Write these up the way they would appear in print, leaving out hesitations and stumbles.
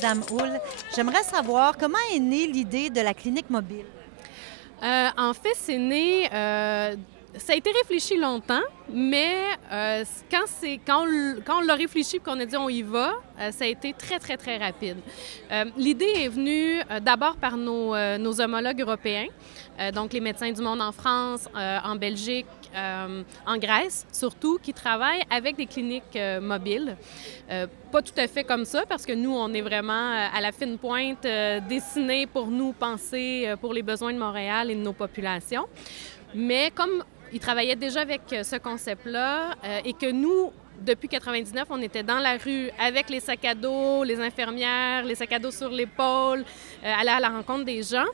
Madame Houle. J'aimerais savoir comment est née l'idée de la clinique mobile. En fait, c'est né. Ça a été réfléchi longtemps, mais quand on l'a réfléchi et qu'on a dit on y va, ça a été très, très, très rapide. L'idée est venue d'abord par nos homologues européens, donc les Médecins du monde en France, en Belgique, en Grèce surtout, qui travaillent avec des cliniques mobiles. Pas tout à fait comme ça, parce que nous, on est vraiment à la fine pointe, dessinés pour nous penser pour les besoins de Montréal et de nos populations. Mais comme ils travaillaient déjà avec ce concept-là et que nous, depuis 99, on était dans la rue avec les sacs à dos, les infirmières, les sacs à dos sur l'épaule, aller à la rencontre des gens,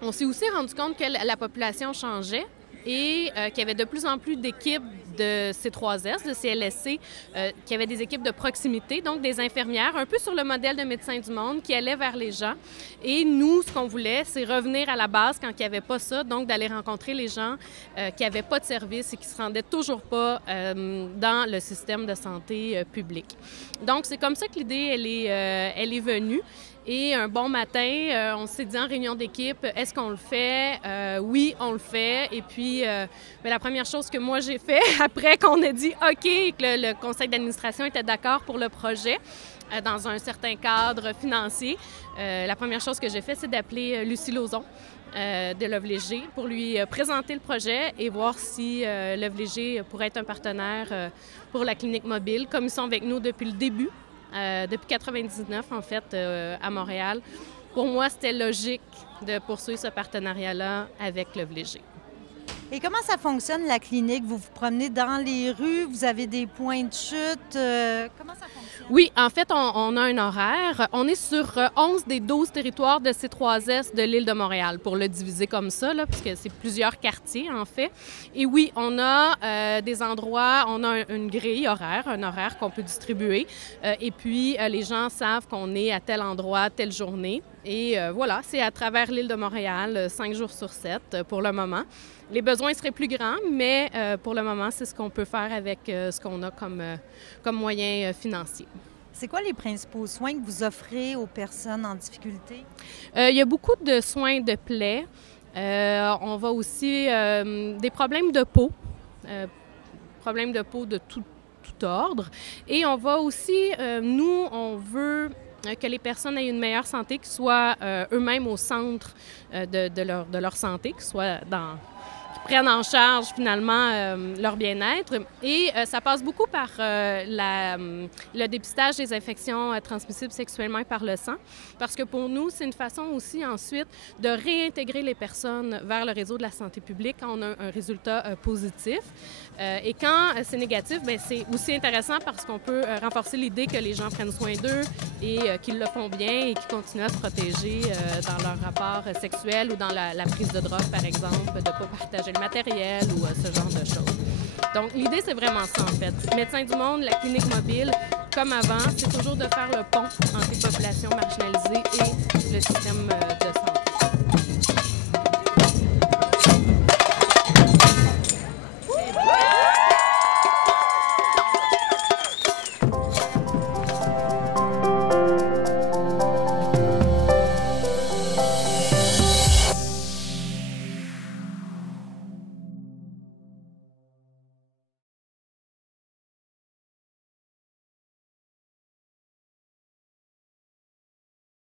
on s'est aussi rendu compte que la population changeait et qu'il y avait de plus en plus d'équipes de C3S, de CLSC, qui avaient des équipes de proximité, donc des infirmières, un peu sur le modèle de Médecins du monde, qui allaient vers les gens. Et nous, ce qu'on voulait, c'est revenir à la base quand il n'y avait pas ça, donc d'aller rencontrer les gens qui n'avaient pas de service et qui ne se rendaient toujours pas dans le système de santé public. Donc, c'est comme ça que l'idée, elle est venue. Et un bon matin, on s'est dit en réunion d'équipe, est-ce qu'on le fait? Oui, on le fait. Et puis, la première chose que moi j'ai fait, après qu'on a dit OK, et que le conseil d'administration était d'accord pour le projet, dans un certain cadre financier, la première chose que j'ai fait, c'est d'appeler Lucie Lauzon de Love Léger pour lui présenter le projet et voir si Love Léger pourrait être un partenaire pour la clinique mobile, comme ils sont avec nous depuis le début. Depuis 99, en fait, à Montréal. Pour moi, c'était logique de poursuivre ce partenariat-là avec Love Léger. Et comment ça fonctionne, la clinique? Vous vous promenez dans les rues, vous avez des points de chute. Comment ça fonctionne? Oui, en fait, on a un horaire. On est sur 11 des 12 territoires de C3S de l'île de Montréal, pour le diviser comme ça, là, parce que c'est plusieurs quartiers, en fait. Et oui, on a des endroits, on a une grille horaire, un horaire qu'on peut distribuer. Et puis, les gens savent qu'on est à tel endroit, telle journée. Et voilà, c'est à travers l'île de Montréal, 5 jours sur 7 pour le moment. Les besoins seraient plus grands, mais pour le moment, c'est ce qu'on peut faire avec ce qu'on a comme moyens financiers. C'est quoi les principaux soins que vous offrez aux personnes en difficulté? Il y a beaucoup de soins de plaies. On va aussi des problèmes de peau, de tout ordre. Et on va aussi, nous, on veut que les personnes aient une meilleure santé, qu'ils soient eux-mêmes au centre de leur santé, qu'ils soient prennent en charge finalement leur bien-être. Et ça passe beaucoup par le dépistage des infections transmissibles sexuellement et par le sang, parce que pour nous, c'est une façon aussi ensuite de réintégrer les personnes vers le réseau de la santé publique quand on a un résultat positif. Et quand c'est négatif, bien, c'est aussi intéressant parce qu'on peut renforcer l'idée que les gens prennent soin d'eux et qu'ils le font bien et qu'ils continuent à se protéger dans leur rapport sexuel ou dans la prise de drogue, par exemple, de ne pas partager le matériel ou ce genre de choses. Donc, l'idée, c'est vraiment ça, en fait. Médecins du monde, la clinique mobile, comme avant, c'est toujours de faire le pont entre les populations marginalisées et le système de santé.